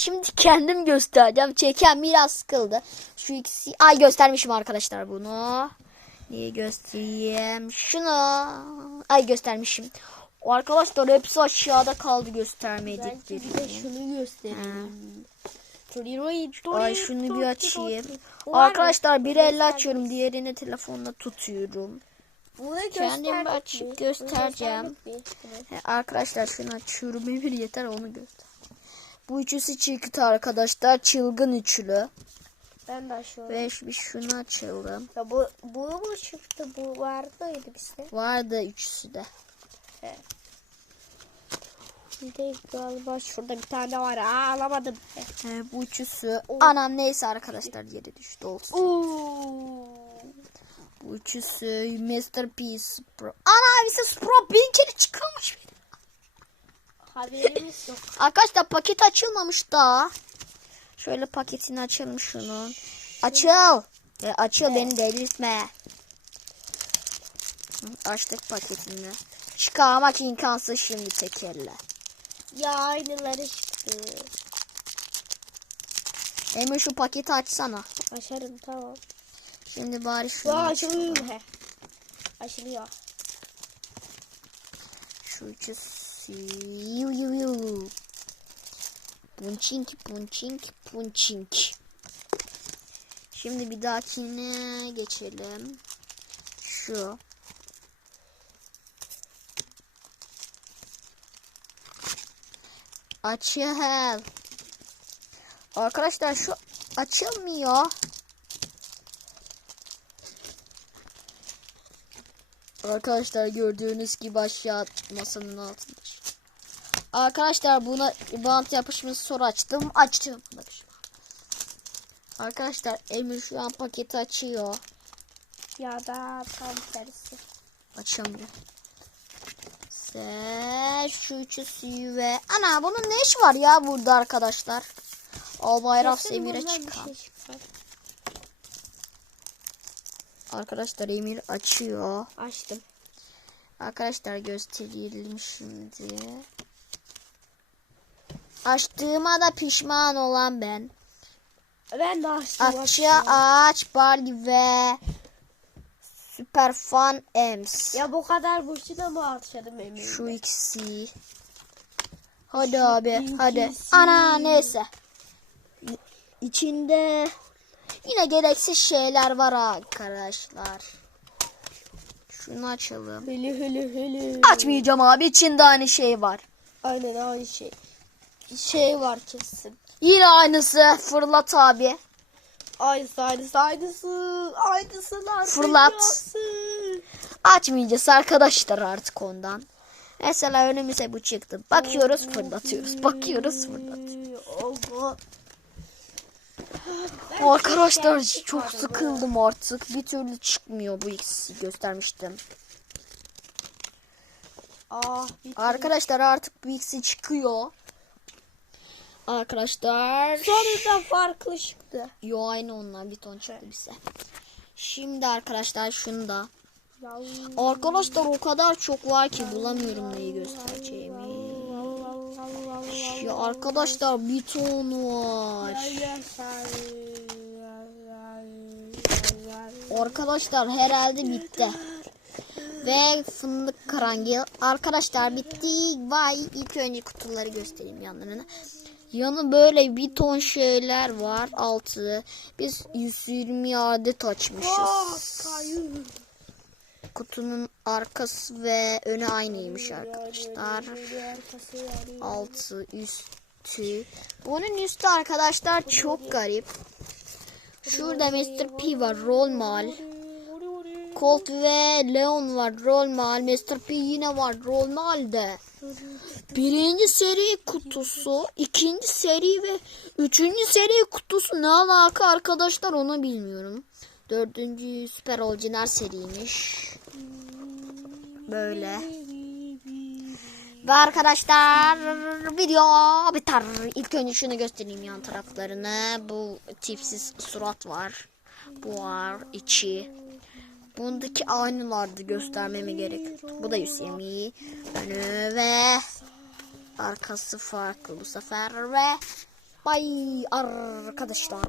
şimdi kendim göstereceğim. Çeken biraz sıkıldı. Şu ikisi. Ay göstermişim arkadaşlar bunu. Niye göstereyim? Şunu. Ay göstermişim. O arkadaşlar hepsi aşağıda kaldı Belki bir de şunu göstereyim. Ay şunu bir açayım. Arkadaşlar bir elle açıyorum. Diğerini telefonla tutuyorum. Kendim açıp göstereceğim. Arkadaşlar şunu açıyorum. Emir yeter onu göster. Bu üçüsü çıktı arkadaşlar. Çılgın üçlü. Ben de aşıyorum. Ve bir şunu açalım. Ya bu, bu mu çıktı? Bu vardıydı bizde. Vardı üçüsü de. Bir de galiba şurada bir tane var. Aa alamadım. He, bu üçüsü. Anam neyse arkadaşlar yere düştü olsun. Oo. Bu üçüsü Masterpiece Pro. Ana abisi Pro bin kere çıkılmış. Haberimiz yok. Arkadaşlar paket açılmamış daha. Şöyle paketini açalım şunun. Açıl. Ve açıl evet. beni delirtme. Açtık paketini. Çıkarmak imkansız şimdi tekerle. Ya aynıları çıktı. Emre şu paketi açsana. Açarım tamam. Şimdi bari şunu Aa, açılıyor. Açılıyor. Şu 300 Siu yu yu. Punching punching punching. Şimdi bir dahakine geçelim. Şu. Açıl. Arkadaşlar şu açılmıyor. Arkadaşlar gördüğünüz gibi aşağı masanın altında. Arkadaşlar buna bant yapışmış soru açtım. Açtım. Arkadaşlar Emir şu an paketi açıyor. Ya da tam tersi. Açamıyor. Se şu üçüsü ve ana bunun ne iş var ya burada arkadaşlar? Al bayrak Emir'e çıkan. şey çıkar. Arkadaşlar Emir açıyor. Açtım. Arkadaşlar gösterelim şimdi. Açtığıma da pişman olan ben. Ben de açtım. Açıya açtım. aç Barbie ve Süper Fun Ems. Ya bu kadar boşuna mı harcadım eminim. Şu ikisi. Hadi abi ikisi. hadi. Ana neyse. İçinde yine gereksiz şeyler var arkadaşlar. Şunu açalım. Hülü hülü hülü. Açmayacağım abi içinde aynı şey var. Aynen aynı şey. Şey var kesin. Yine aynısı fırlat abi. Aynısı aynısı aynısı. Aynısılar. Fırlat. dünyası. Açmayacağız arkadaşlar artık ondan. Mesela önümüze bu çıktı. Bakıyoruz fırlatıyoruz. Bakıyoruz fırlatıyoruz. Allah. Arkadaşlar çok sıkıldım artık. Bir türlü çıkmıyor bu ikisi göstermiştim. Ah bir Arkadaşlar artık bu ikisi çıkıyor. Arkadaşlar. Sonunda farklı çıktı. Yo aynı onlar bir ton çıktı bize. Şimdi arkadaşlar şunu da. Ya. Arkadaşlar o kadar çok var ki bulamıyorum neyi göstereceğimi. Ya arkadaşlar bir ton var. Arkadaşlar herhalde bitti. Ve fındık karangil. Arkadaşlar bitti. Vay ilk önce kutuları göstereyim yanlarına. Yanı böyle bir ton şeyler var. Altı. Biz 120 adet açmışız. Kutunun arkası ve önü aynıymış arkadaşlar. Altı üstü. Bunun üstü arkadaşlar çok garip. Şurada Mr. P var. Rol mal. Colt ve Leon var. Rol mal. Mr. P yine var. Rol mal de. Birinci seri kutusu, ikinci seri ve üçüncü seri kutusu ne alaka arkadaşlar onu bilmiyorum. Dördüncü süper orijinal seriymiş. Böyle. Ve arkadaşlar video biter. İlk önce şunu göstereyim yan taraflarını. Bu tipsiz surat var. Bu var içi. Bundaki aynılardı göstermeme gerek. Bu da 120. Önü ve arkası farklı bu sefer ve Bay arkadaşlar.